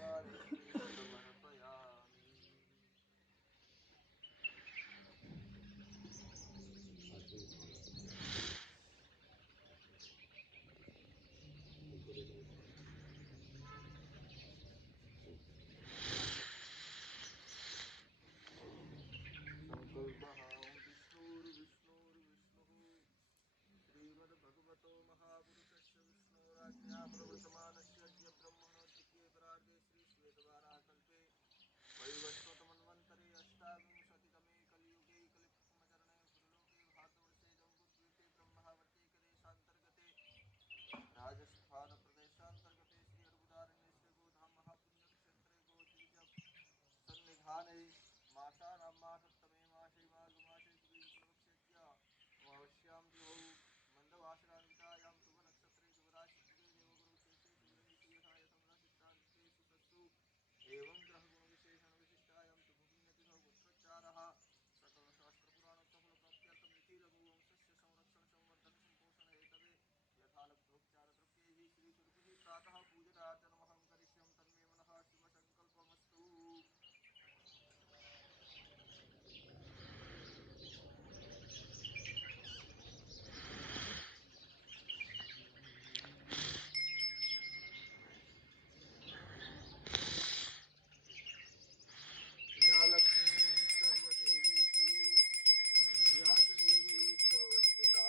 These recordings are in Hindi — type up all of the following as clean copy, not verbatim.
समर्पयामि। संकल्पः विष्णुर्विष्णुर्विष्णुः श्रीमद्भगवतो महापुरुषस्य विष्णोराज्ञया प्रवर्तमानस्य अद्य ब्रह्मणोत्तरीये परार्धे श्रीश्वेतवाराहकल्पे वैवस्वतमन्वन्तरे अष्टाविंशतितमे कलियुगे कलिप्रथमचरणे पुरलोके भारतवर्षे जम्बूद्वीपे ब्रह्मावर्ते राजस्थानप्रदेशान्तर्गते श्री अर्बुदारण्ये श्री गोधाम महापुण्यक्षेत्रे गोतिविजयसन्निधाने मासानां मासोत्तमे मासे माघमासे शुक्लपक्षेत्य अमावास्यां दिवौ मन्दवासरान्वितायां शुभनक्षत्रे शुभराशिकृते देवगुरुविशेषे शुभग्रहे सुयथाय समरसिद्धान्ते सुतस्तु एवं ग्रहगुणविशेषणविशिष्टायां शुभपुण्यतिथौ गोत्रोच्चारः सकलशास्त्रपुराणोक्तफलप्राप्त्यर्थं निखिलभुवंशस्य संरक्षणसंवर्धनसम्पोषणहेतवे यथालब्धोपचारद्रव्यैः श्रीसुरभिः प्रातः पूजनार्चनमहं करिष्यं तन्मे मनः शुभसङ्कल्पमस्तु। या लक्ष्मीं सर्वदेवेषु या च देवीष्वस्थिता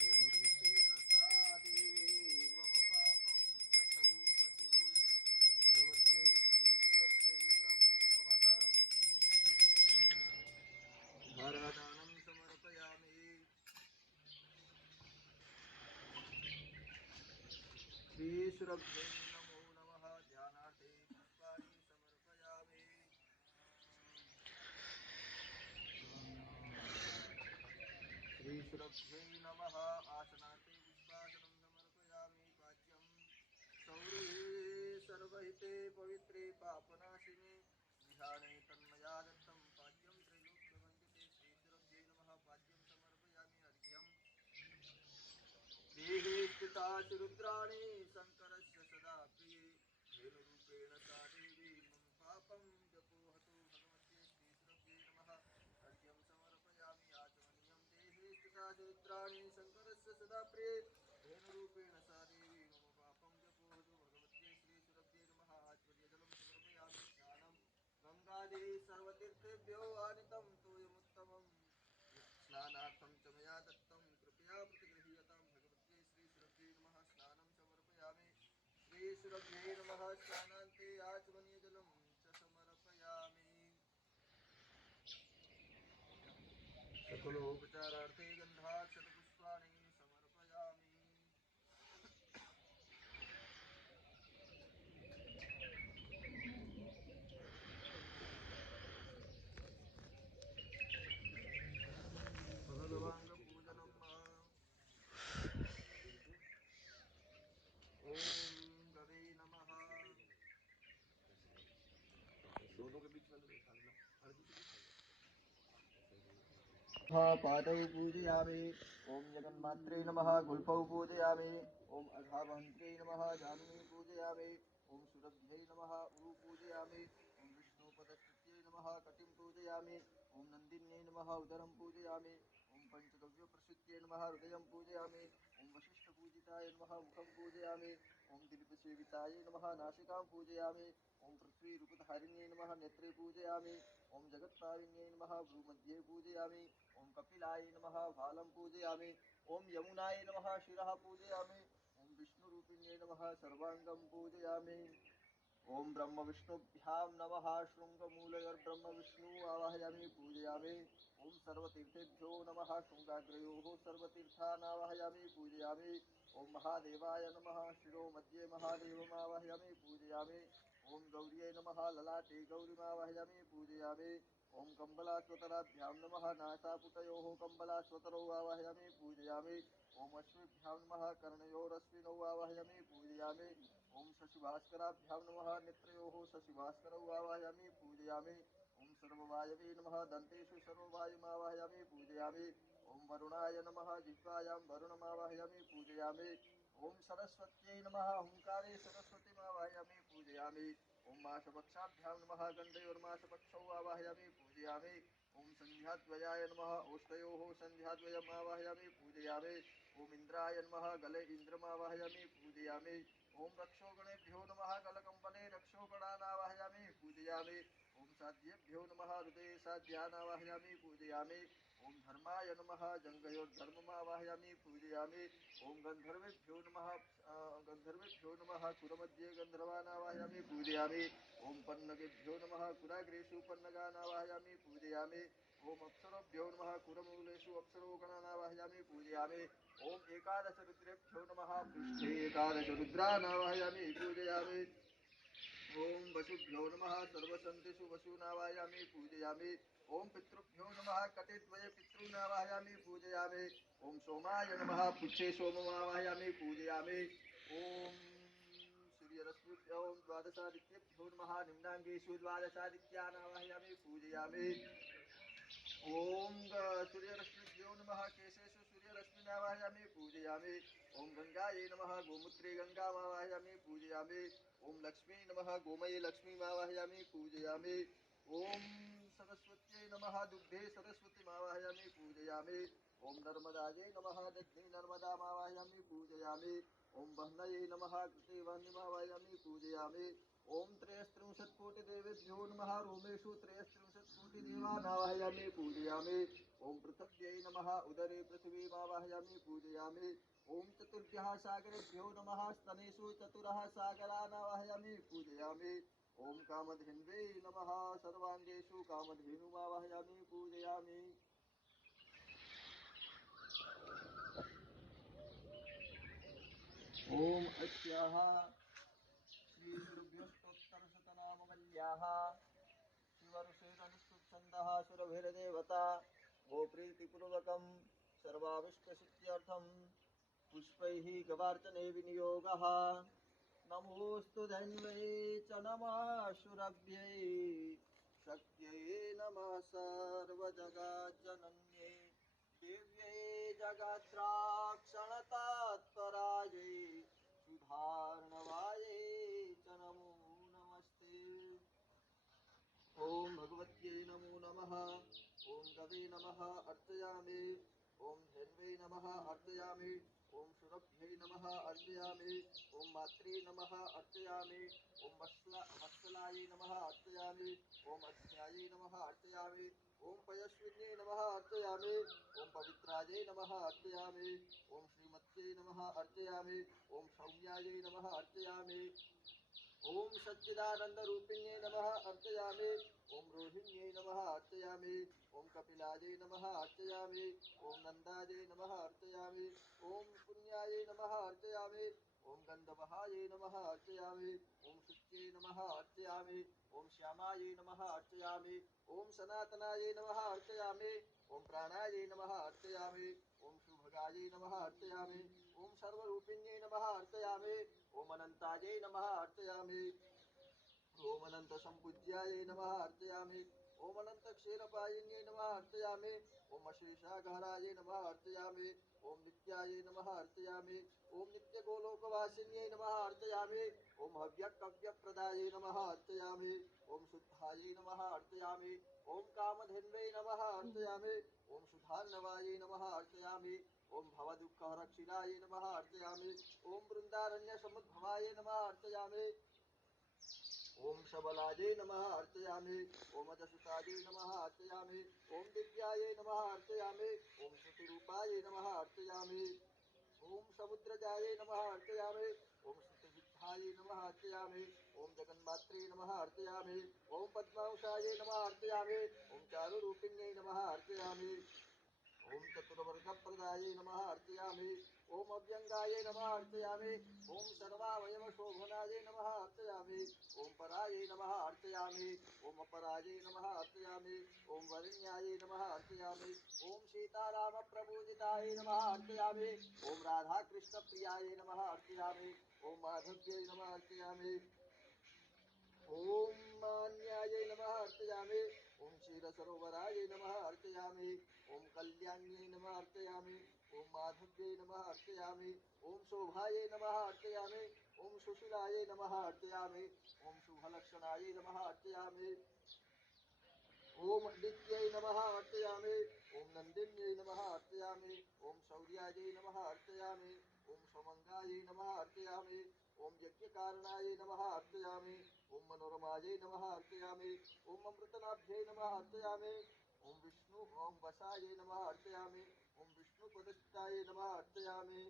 धेनुरूपेण सा देवी मम पापं जपोहतु। भगवत्यै श्रीसुरभ्यै नमो नमः। धारादानं समर्पयामि। श्रीसुरभ्यै नमो नमः। ध्यानार्थे पुष्पाणि समर्पयामि। श्रीसुरभ्यै नमः। आसनार्थे पुष्पासनं समर्पयामि। पाद्यं सौरभे सर्वहिते पवित्रे पापनाशिने ध्याने तन्मया दत्तं पाद्यं त्रैलोक्यवन्दिते श्रीसुरभ्यै नमः। पाद्यं समर्पयामि। अर्घ्यं देहे स्थिता रुद्राणि शङ्करस्य सदा प्रिये धेनुरूपेण सा देवी मम पापं जपोहतु। भगवत्यै श्रीसुरभ्यै नमः। अर्घ्यं समर्पयामि। आचमनीयं देहे स्थिता रुद्राणि शङ्करस्य सदा प्रिये धेनुरूपेण सा देवी मम पापं जपोहतु। भगवत्यै श्रीसुरभ्यै नमः। आचमनीयजलं समर्पयामि। स्नानं गङ्गादेः सर्वतीर्थेभ्यो आनीतं तोयमुत्तमम् स्नानार्थं च मया दत्तं कृपया प्रतिगृह्यतां। भगवत्यै श्रीसुरभ्यै नमः। स्नानं समर्पयामि। श्रीसुरभ्यै नमः। स्नानान्ते आचमनीयजलं च समर्पयामि। सकलोपचारार्थे गन्धाक्षतपुष्पाणि समर्पयामि। भगवाङ्गपूजनं ॐ गवे नमः। दोनों के बीच में बैठा लेना। पादौ पूजयामि। ॐ जगन्मात्रे नमः। गुल्फौ पूजयामि। ॐ अघावहन्त्रे नमः। जानुनी पूजयामि। ॐ सुरभ्यै नमः। उरु पूजयामि। ॐ विष्णुपदस्तुत्यै नमः। कटिं पूजयामि। ॐ नन्दिन्यै नमः। उदरं पूजयामि। ॐ पञ्चगव्यप्रसूत्यै नमः। हृदयं पूजयामि। ॐ वसिष्ठपूजिताय नमः। मुखं पूजयामि। ॐ दिलीपसेविताय नमः। नासिकां पूजयामि। ॐ पृथ्वीरूपधारिण्यै नमः। नेत्रे पूजयामि। ॐ जगत्तारिण्यै नमः। भ्रूमध्ये पूजयामि। ॐ कपिलाय नमः। भालं पूजयामि। ॐ यमुनाय नमः। शिरः पूजयामि। ॐ विष्णुरूपिण्यै नमः। सर्वाङ्गं पूजयामि। ॐ ब्रह्मविष्णुभ्यां नमः। शृङ्गमूलयोर्ब्रह्मविष्णु आवाहयामि पूजयामि। ॐ सर्वतीर्थेभ्यो नमः। शृङ्गाग्रयोः सर्वतीर्थानावाहयामि पूजयामि। ॐ महादेवाय नमः। शिरो मध्ये महादेवमावाहयामि पूजयामि। ॐ गौर्यै नमः। ललाटे गौरीमावाहयामि पूजयामि। ॐ कम्बलाश्वतराभ्यां नमः। नासापुटयोः कम्बलाश्वतरौ आवाहयामि पूजयामि। ॐ अश्विभ्यां नमः। कर्णयोरश्विनौ आवाहयामि पूजयामि। ॐ शशिभास्कराभ्यां नमः। नेत्रयोः शशिभास्करौ आवाहयामि पूजयामि। ॐ सर्ववायवे नमः। दन्तेषु सर्ववायुमावाहयामि पूजयामि। ॐ वरुणाय नमः। जिह्वायां वरुणमावाहयामि पूजयामि। ओम सरस्वत्यै नमः हुंकारे सरस्वती आवाहयामि पूजयामि ओम मासपक्षाभ्यां नमः गण्डयोर्मासपक्षौ आवाहयामि पूजयामि ओम संध्याद्वयाय नमः ओष्ठयोः संध्याद्वयम् आवाहयामि पूजयामि ओम इंद्राय नमः गले इंद्रमावाहयामि पूजयामि ओम रक्षोगणेभ्यो नमः गलकम्पने रक्षोगणानावाहयामि पूजयामि ओम साध्येभ्यो नमः हृदये साध्यानावाहयामि पूजयामि ओम धर्माय नमः जङ्घयोर्धर्ममावाहयामि पूजयामि ओम गन्धर्वेभ्यो नमः कुरमध्ये गन्धर्वानावाहयामि पूजयामि ओम पन्नगेभ्यो नमः कुराग्रेषु पन्नगानावाहयामि पूजयामि ओम अप्सरोभ्यो नमः कुरमूलेषु अप्सरोगणानावाहयामि पूजयामि ओम एकादश रुद्रेभ्यो नमः पृष्ठे एकादश रुद्रानावाहयामि पूजयामि ओम वसुभ्यो नमः सर्वसन्तेषु वसूनावाहयामि पूजयामि ओम पितृभ्यो नमः कटिद्वये पितॄनावाहयामि पूजयामि ओम सोमाय नमः पुच्छे सोममावाहयामि पूजयामि ओम सूर्यरश्मिभ्यो द्वादशादित्येभ्यो नमः निम्नाङ्गेषु द्वादशादित्यानावाहयामि पूजयामि ओम सूर्यरश्मिभ्यो नमः केशेषु सूर्यरश्मिनावाहयामि पूजयामि ओम गंगायै नमः गोमूत्रे गंगामावाहयामि पूजयामि ओम लक्ष्मी नमः गोमये लक्ष्मीमावाहयामि पूजयामि ओम सरस्वत्यै नमः दुग्धे सरस्वतीमावाहयामि पूजयामि ओम नर्मदायै नमः दध्ने नर्मदामावाहयामि पूजयामि ओम वह्नये नमः कृते वह्निमावाहयामि पूजयामि ओम त्रयस्त्रिंशत्कोटिदेवेभ्यो नमः रोमेषु त्रयस्त्रिंशत्कोटिदेवानावाहयामि पूजयामि ओम पृथिव्यै नमः उदरे पृथिवीमावाहयामि पूजयामि ओम चतुर्भ्यः सागरेभ्यो नमः स्तनेषु चतुरः सागरानावाहयामि पूजयामि ओम कामधेन्वे नमः सर्वाङ्गेषु कामधेनुमावाहयामि पूजयामि ओम अस्याः श्रीगुरुभ्योस्तोत्तरशतनामवल्याः शिवऋषेरनुष्ठुच्छन्दः सुरभिर्देवता गोप्रीतिपूर्वकं सर्वाविष्टसिद्ध्यर्थं पुष्पैः गवार्चने विनियोगः नमोऽस्तु धन्वै च नमः सुरभ्यै शक्त्यै नमः सर्वजगज्जनन्यै देव्यै जगद्राक्षणतात्परायै सुधार्णवायै च नमो नमस्ते ओम भगवत्यै नमो नमः ओम गवे नमः अर्चयामि ओम धेन्वे नमः अर्चयामि ओम सुरभ्यै नमः अर्चयामि ओम मात्रे नमः अर्चयामि ओम वत्सलायै नमः अर्चयामि ओम अज्ञायै नमः अर्चयामि ओम पयस्विन्यै नमः अर्चयामि ओम पवित्रायै नमः अर्चयामि ओम श्रीमत्यै नमः अर्चयामि ओम सौम्यायै नमः अर्चयामि ओम सच्चिदानंदरूपिण्यै नमः अर्चयामि ओम रोहिण्यै नमः अर्चयामि ओम कपिलायै नमः अर्चयामि ओम नन्दायै नमः अर्चयामि ओम पुण्यायै नमः अर्चयामि ओम गन्धवहायै नमः अर्चयामि ओम शुच्यै नमः अर्चयामि ओम श्यामायै नमः अर्चयामि ओम सनातनायै नमः अर्चयामि ओम प्राणायै नमः अर्चयामि ओम शुभगायै नमः अर्चयामि ओम सर्वरूपिण्यै नमः अर्चयामि ओम अनन्तायै नमः अर्चयामि ओम अनंत संपूज्याय नमः अर्चयामि ओम अनंत क्षीरपायिन्यै नमः अर्चयामि ओम अशेषाघराय नमः अर्चयामि ओम नित्याय नमः अर्चयामि ओम नित्य गोलोकवासिन्यै नमः अर्चयामि ओम हव्यकव्यप्रदाय नमः अर्चयामि ओम शुद्धाय नमः अर्चयामि ओम कामधेन्वे नमः अर्चयामि ओम सुधार्णवाय नमः अर्चयामि ओम भवदुःखहरक्षिणाय नमः अर्चयामि ओम वृन्दारण्यसमुद्भवाय नमः अर्चयामि ओम सबलायै नमः अर्चयामि ओम अजसुतायै नमः अर्चयामि ओम दिव्यायै नमः अर्चयामि ओम श्रुतिरूपायै नमः अर्चयामि ओम समुद्रजायै नमः अर्चयामि ओम श्रुतिविद्धायै नमः अर्चयामि ओम जगन्मात्रे नमः अर्चयामि ओम पद्मांशायै नमः अर्चयामि ओम चारुरूपिण्यै नमः अर्चयामि ओम चतुर्वर्गप्रदायै नमः अर्चयामि ओम अव्यंगायै नमः अर्चयामि ओम सर्वावयवशोभनायै नमः अर्चयामि ओम परायै नमः अर्चयामि ओम अपरायै नमः अर्चयामि ओम वरिण्यायै नमः अर्चयामि ओम सीतारामप्रपूजितायै नमः अर्चयामि ओम राधाकृष्णप्रियायै नमः अर्चयामि ओम माधव्यै नमः अर्चयामि ओम मान्यायै नमः अर्चयामि ओम क्षीरसरोवरायै नमः अर्चयामि ओम कल्याण्यै नमः अर्चयामि ओम माधव्ये नमः अर्चयामि। ओम शोभाये नमः अर्चयामि। ओम सुशीलाये नमः अर्चयामि। ओम शुभलक्षणाये नमः अर्चयामि। ओम आदित्यै नमः अर्चयामि। ओम नंदिन्यै नमः अर्चयामि। ओम शौर्यायै नमः अर्चयामि। ओम समंगायै नमः अर्चयामि। ओम यज्ञकारणाय नमः अर्चयामि। ओम मनोरमायै नमः अर्चयामि। ओम अमृतनाभ्यै नमः अर्चयामि। ओम विष्णु ओम वसायै नमः अर्चयामि। ओम विष्णुपदस्थाय नमः अर्चयामि।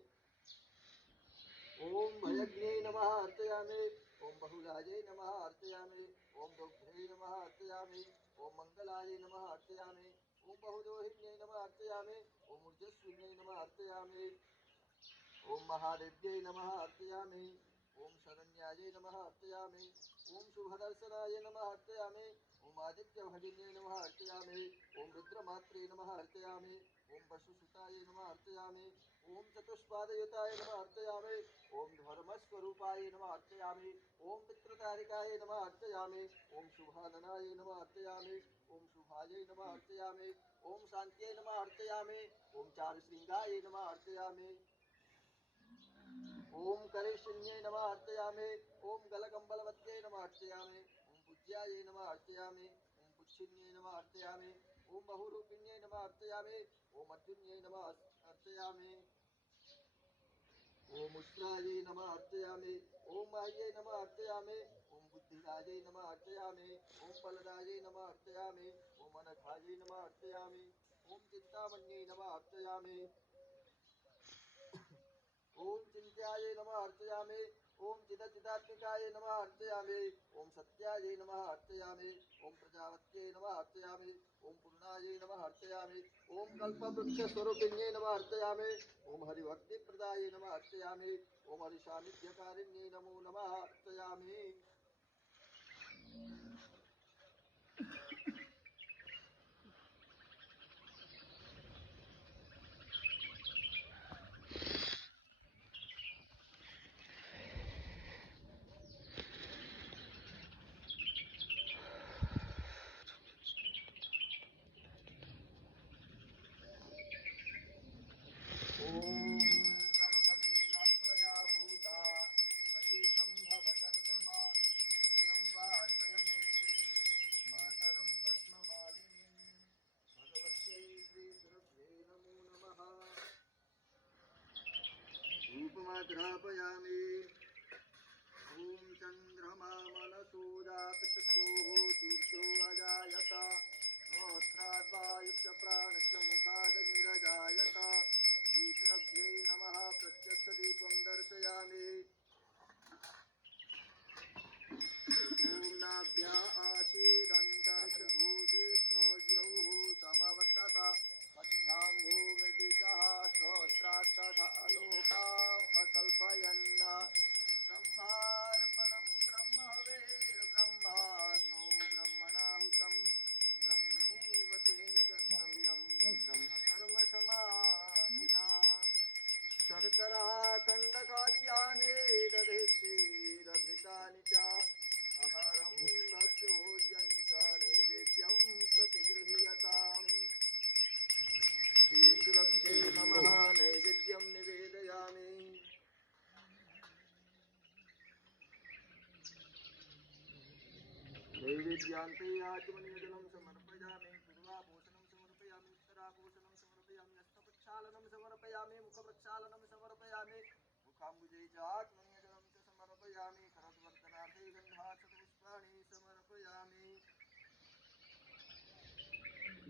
ओम भयज्ञै नमः अर्चयामि। ओम बहुलायै नमः अर्चयामि। ओम दुग्ध्यै नमः अर्चयामि। ओम मंगलायै नमः अर्चयामि। ओम बहुदोहिन्यै नमः अर्चयामि। ओम ऊर्जस्विन्यै नमः अर्चयामि। ओम महादेव्यै नमः अर्चयामि। ओम शरण्यायै नमः अर्चयामि। ओम शुभदर्शनाय नमः अर्चयामि। ओम आदित्यभगिन्यै नमः अर्चयामि। ओम रुद्रमात्रे नमः अर्चयामि। ओम वसुसुताय नमः अर्चयामि। ओम चतुष्पादयुताय नमः अर्चयामि। ओम धर्मस्वरूपाय नमः अर्चयामि। ओम पितृतारिकाय नमः अर्चयामि। ओम शुभाननाय नमः अर्चयामि। ओम शुभायै नमः अर्चयामि। ओम शान्त्यै नमः अर्चयामि। ओम चारुश्रृंगाय नमः अर्चयामि। ओम करेशन्यै नमः अर्चयामि। ओम गलकम्बलवत्यै नमः अर्चयामि। ओम पूज्यायै नमः अर्चयामि। ओम पुच्छिन्यै नमः अर्चयामि। ओम बहुरूपिण्यै नमः अर्चयामि। ओम अर्जुन्यै नमः अर्चयामि। ओम उष्ट्रायै नमः अर्चयामि। ओम माह्यै नमः अर्चयामि। ओम बुद्धिराजै नमः अर्चयामि। ओम बलदायै नमः अर्चयामि। ओम अनघायै नमः अर्चयामि। ओम चिन्तामण्यै नमः अर्चयामि। ओम चिंत्याय नमः अर्चयामि। ओम चिदचिदात्मिकाय नमः अर्चयामि। ओम सत्याय नमः अर्चयामि। ओम प्रजावत्यै नमः अर्चयामि। ओम पूर्णाय नमः अर्चयामि। ओम कल्पवृक्षस्वरूपिण्यै नमः अर्चयामि। ओम हरिभक्तिप्रदाय नमः अर्चयामि। ओम हरिसान्निध्यकारिण्यै नमो नमः अर्चयामि। धूपमाग्रापयामि। ओम चंद्रमा मनसोजातचक्षुः सूर्यो अजायत श्रोत्राद्वायुश्च प्राणश्च मुखादग्निरजायत। विष्णव्यै नमः प्रत्यक्षदीपं दर्शयामि। ओम नाभ्या आसीदन्तरिक्षभूषिष्णोर्यौः समवर्तत मध्याङ्गो मृदिकः श्रोत्रात्तथा लोकाम् अकल्पयन्। ब्रह्मार्पणं ब्रह्महविर्ब्रह्माग्नौ ब्रह्मणाहुतं ब्रह्मैव तेन गन्तव्यं ब्रह्मकर्मसमाधिना। शर्कराखण्डखाद्यानि दधिक्षीरभृतानि च अहरं भक्ष्यभोज्यं च नैवेद्यं प्रतिगृह्यताम्। श्रीसुरभ्यै नमः नैवेद्यं निवेदयामि। नैवेद्यान्ते आचमनीयजलं समर्पयामि। पूर्वाभूषणं समर्पयामि। उत्तराभूषणं समर्पयामि। हस्तप्रक्षालनं समर्पयामि। मुखप्रक्षालनं समर्पयामि। मुखाम्बुजे च आचमनीयजलं च समर्पयामि। करद्वर्धनार्थे गन्धाक्षतपुष्पाणि समर्पयामि।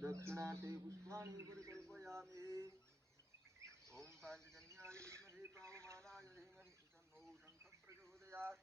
दक्षिणार्थे पुष्पाणि परिकल्पयामि। ओम पाञ्चजन्याय विद्महे पावमानाय धीमहि तन्नो शङ्खः प्रचोदयात्।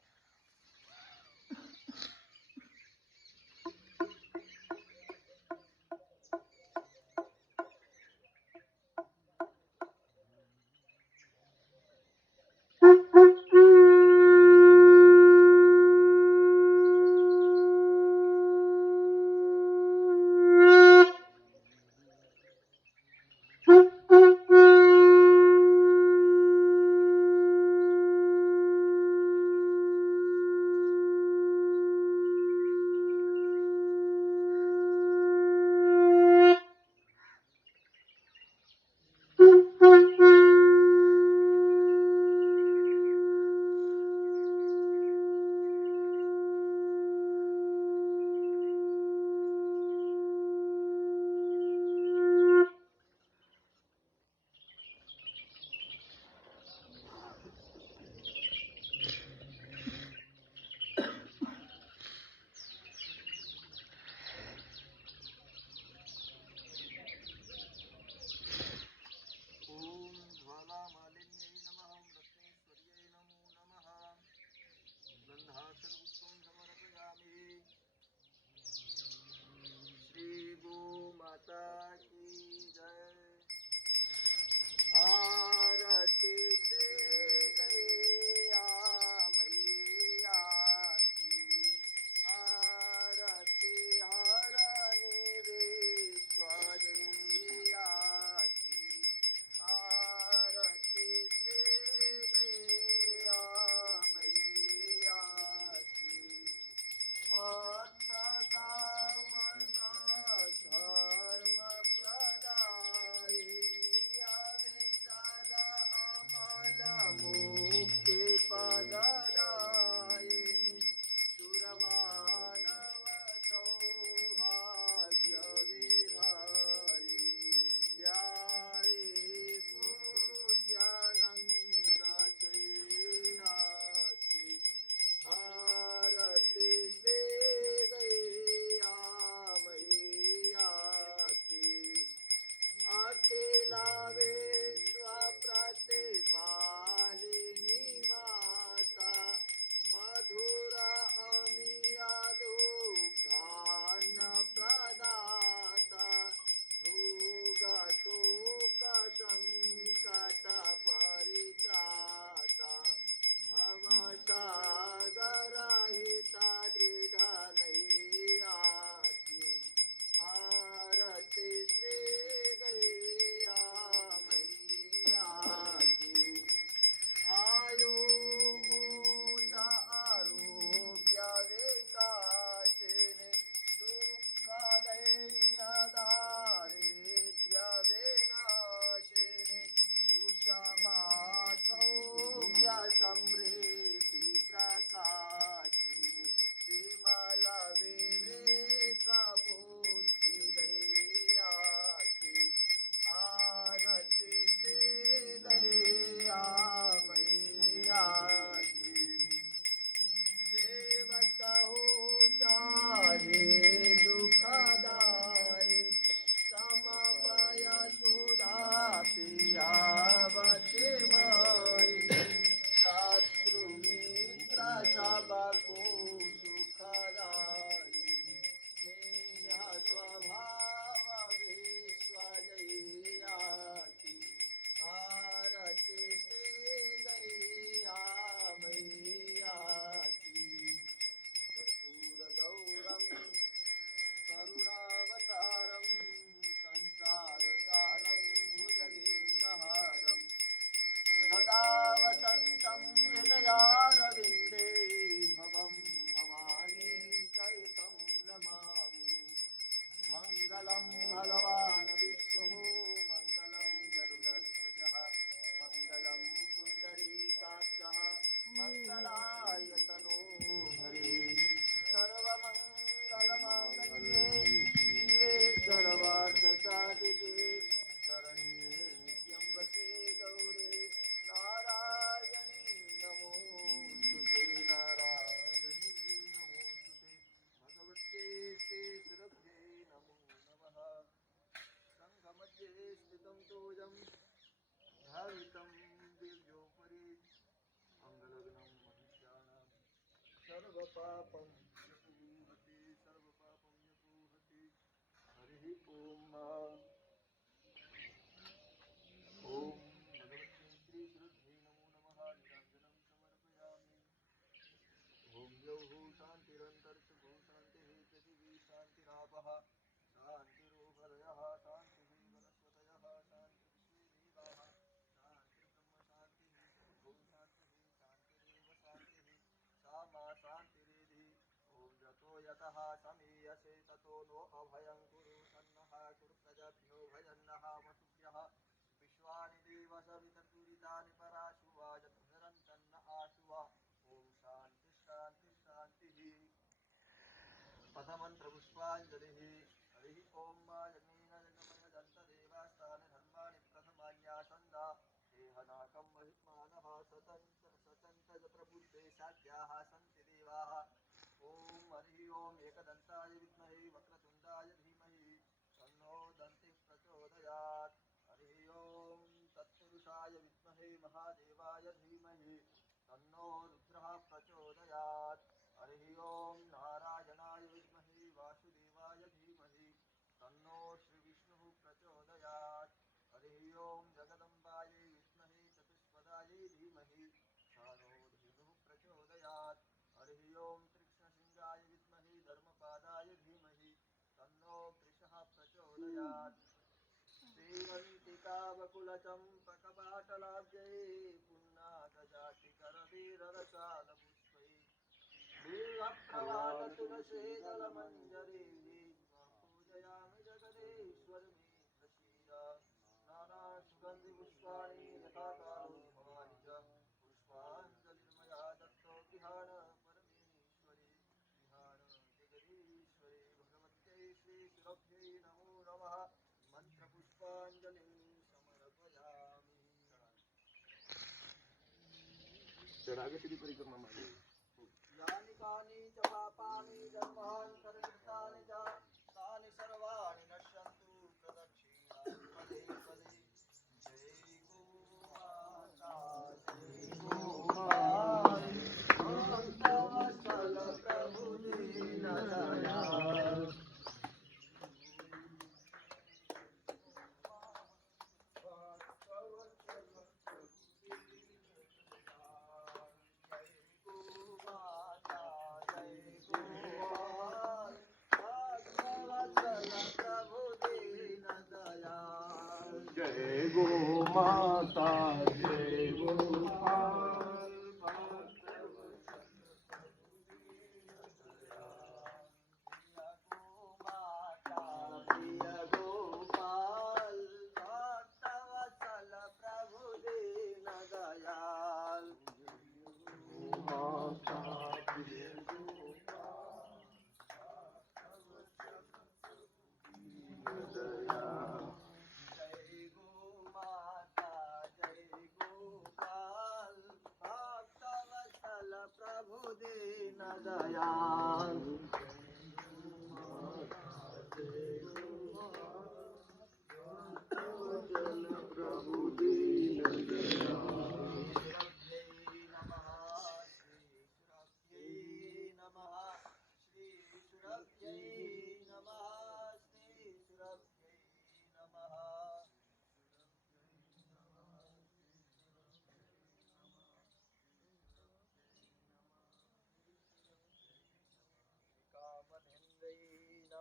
रसाचा बाको सुखदायी स्नेहा स्वभाव विश्वजयाची आरती श्री गैया मैयाची कर्पूरगौरं करुणावतारं संसारसारं भुजगेन्द्रहारं सदा वसन्तं हृदयारविन्दे भवं भवानी सहितं नमामि मङ्गलं भगवान् विष्णुः मङ्गलं गरुडध्वजः मङ्गलं पुण्डरीकाक्षः मङ्गलायतनो हरे सर्वमङ्गलमाङ्गल्ये शिवे सर्वार्थसाधिके शरण्ये त्र्यम्बके गौरे नारायणी नमोस्तुते नारायणी नमोस्तुते भगवत्यै श्रीसुरभ्ये नमो नमः सङ्घमध्ये स्थितं तोयं धावितं दिव्योपरि मङ्गलग्नं मनुष्याणां सर्वपापं यपूहति सर्वपापं यपूहति हरिः ॐ भगवते श्रीसुरभ्ये नमो नमः निरञ्जनं समर्पयामि ॐ यौः शान्तिरन्तरिक्षभू शान्तिः पृथिवी शान्तिरापः शान्तिरोहदयः शान्तिः वनस्पतयः शान्तिर्विश्वेदेवाः शान्तिर्ब्रह्मशान्तिः भू शान्तिः शान्तिरेव शान्तिः सा मा शान्तिरेधि ॐ यतो यतः समीयसे ततो नो अभयं कुरु सन्नः कुरु प्रजभ्यो भयन्नः वसुभ्यः विश्वानि देव सवितर्तुरितानि पराशुवा यत्निरन्तन्न आशुवा ॐ शान्तिः शान्तिः शान्तिः पथमन्त्रपुष्पाञ्जलिः हरिः ॐ यज्ञेन यज्ञमयजन्तदेवास्तानि धर्माणि प्रथमान्यासन्दा देहनाकं महित्मानः सचन्त प्रबुद्धे साध्याः सन्ति देवाः ॐ हरिः ॐ एकदन्ताय विद्महे वक्रतुण्डाय धीमहि तन्नो दन्तिः प्रचोदयात् हरिः ॐ तत्पुरुषाय विद्महे महादेवाय धीमहि तन्नो रुद्रः प्रचोदयात् हरिः ॐ नारायणाय विद्महे वासुदेवाय धीमहि तन्नो श्रीविष्णुः प्रचोदयात् हरिः ॐ जगदम्बायै विद्महे चतुष्पदायै धीमहि तन्नो धेनुः प्रचोदयात् हरिः ॐ तीक्ष्णसिंहाय विद्महे धर्मपादाय धीमहि तन्नो वृषः प्रचोदयात् श्रीवन्तिकावकुलचम्पकपाटलाब्जै पुन्नागजातिकरवीररसालपुष्पै दीर्घप्रवालतुलसीदलमञ्जरी पूजयामि जगदीश्वरमे प्रसीद नाना सुगन्धिपुष्पाणि यथा कालोद्भवानि च पुष्पाञ्जलिर्मया दत्तो विहाण परमेश्वरी विहाण जगदीश्वरी भगवत्यै श्रीसुरभ्यै नमो नमः मंत्रपुष्पाञ्जलिं समर्पयामि शरणागति परिक्रमा मार्गे यानि कानि च पापानि जन्मान्तरकृतानि च तानि सर्वाणि नश्यन्तु प्रदक्षिणानि पदे पदे जय गोमाता जय गोमाता प्रभु दीनदयाल जय गो माता जय गोपाल प्रिय गोपाल भक्तवत्सल प्रभु दीन दयाल माता प्रिय प्रभु दीन दयाल प्रभु दीन दयाल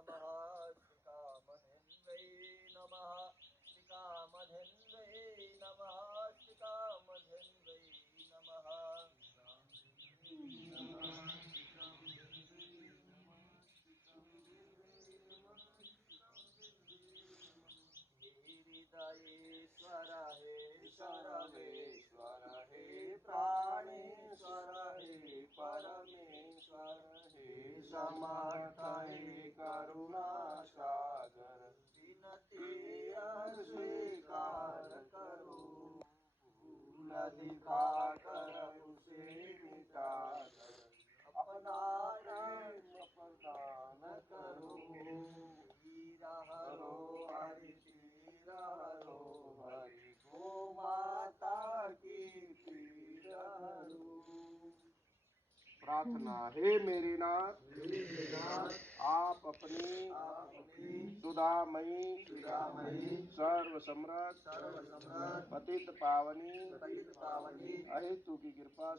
नमः श्रीकामधेन्वै नमः श्रीकामधेन्वै नमः श्रीकामधेन्वै नमः हृदयेश्वर हे सर्वेश्वर हे प्राणेश्वर हे परमेश्वर हे समर्थ हे करुणा सागर विनती स्वीकार करो भूल दिखा कर उसे मिटा कर अपना प्रेम प्रदान करो हीरा हरो हरि तीर हरो हरि गो माता की पीर हरो। प्रार्थना हे मेरे नाथ आप अपनी सुधामयी सर्व समृद्ध पतित पावनी अहेतु की कृपा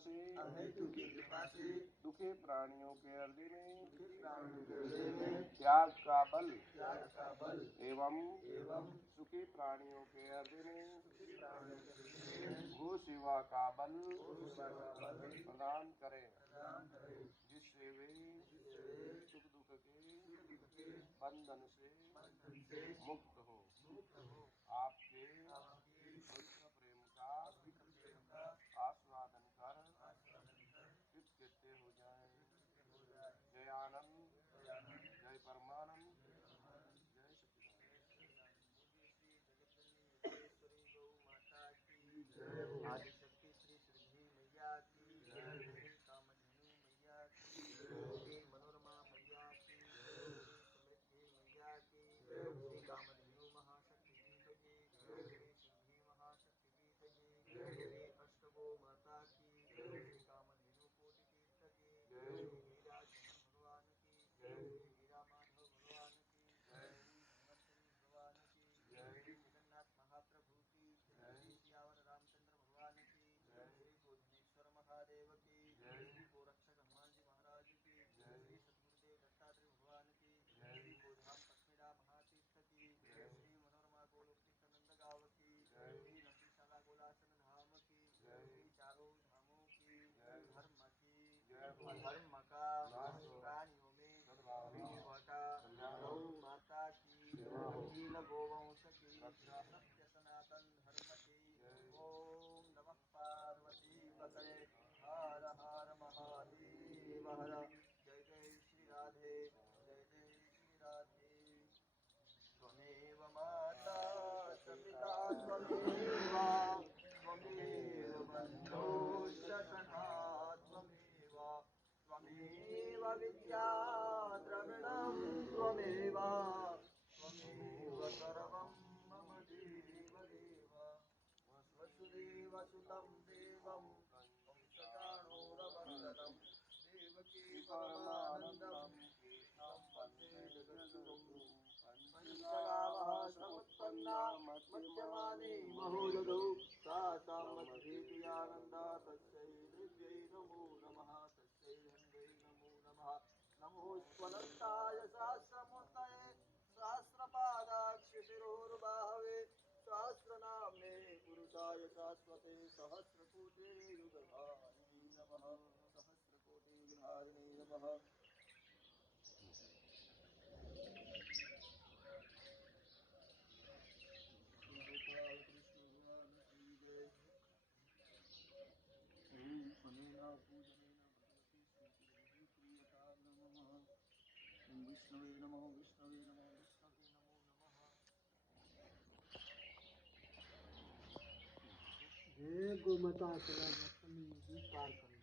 से दुखे प्राणियों के हृदय में त्याग का बल एवं सुखी प्राणियों के हृदय में गो सेवा का बल प्रदान करें जिससे वे सुख दुख के बंधन से मुक्त हो आपके पवित्र प्रेम का आस्वादन कर कृतकृत्य हो जाए। जय आनंद जय परमानंद जय सच्चिदानंद। आदिशक्ति श्री श्री मैया की श्री कामधेनु मैया की श्री मनोरमा मैया की श्री समृद्धि मैया की श्री कामधेनु महाशक्ति पीठ की श्री सिद्धि महाशक्ति पीठ की श्री अष्टगो माता की श्री कामधेनु कोटि तीर्थ की श्री हीरा चमन भगवान की श्री हीरा माधव भगवान की श्री धन्वंतरी भगवान की श्री जगन्नाथ महाप्रभु की श्री सियावर रामचंद्र भगवान की श्री गोधनेश्वर महादेव की श्री गोरक्षक हनुमान जी महाराज की श्री सदगुरुदेव दत्तात्रेय भगवान की श्री गोधाम पश्चिदा महातीर्थ की श्री मनोरमा गोलोक तीर्थानंद गांव की श्री नंदीशाला गोलासन धाम की श्री चारों धामों की धर्म की अधर्म का प्राणियों में सेवा का गौ माता की अखिल गोवंश की सत्य सनातन धर्म की। ओम नमः पार्वती पतये हर हर महादेव हर। जय जय श्री राधे जय जय श्री राधे। त्वमेव माता च पिता त्वमेव त्वमेव बन्धुश्च सखा त्वमेव त्वमेव विद्या द्रविणं त्वमेव त्वमेव सर्वं मम देव देव। वसुदेवसुतं देवं कंसचाणूरमर्दनं देवकी परमानन्दं कृष्णं वन्दे जगद्गुरुं। पञ्चगावः समुत्पन्ना मध्यमाने महोदधौ तासां मध्येतियानन्दा तस्यै देव्यै नमो नमः तस्यै धन्यै नमो नमः। नमोऽस्त्वनन्ताय सहस्रमूर्तये सहस्रपादाक्षशिरोर्बाहवे सहस्रनाम्ने पुरुषाय शाश्वते सहस्रकोटियुगधारिणे नमः सहस्रकोटियुगधारिणे नमः। विष्णवे नमो विष्णवे नमो विष्णवे नमो नमः। जय गोमाता पार करना।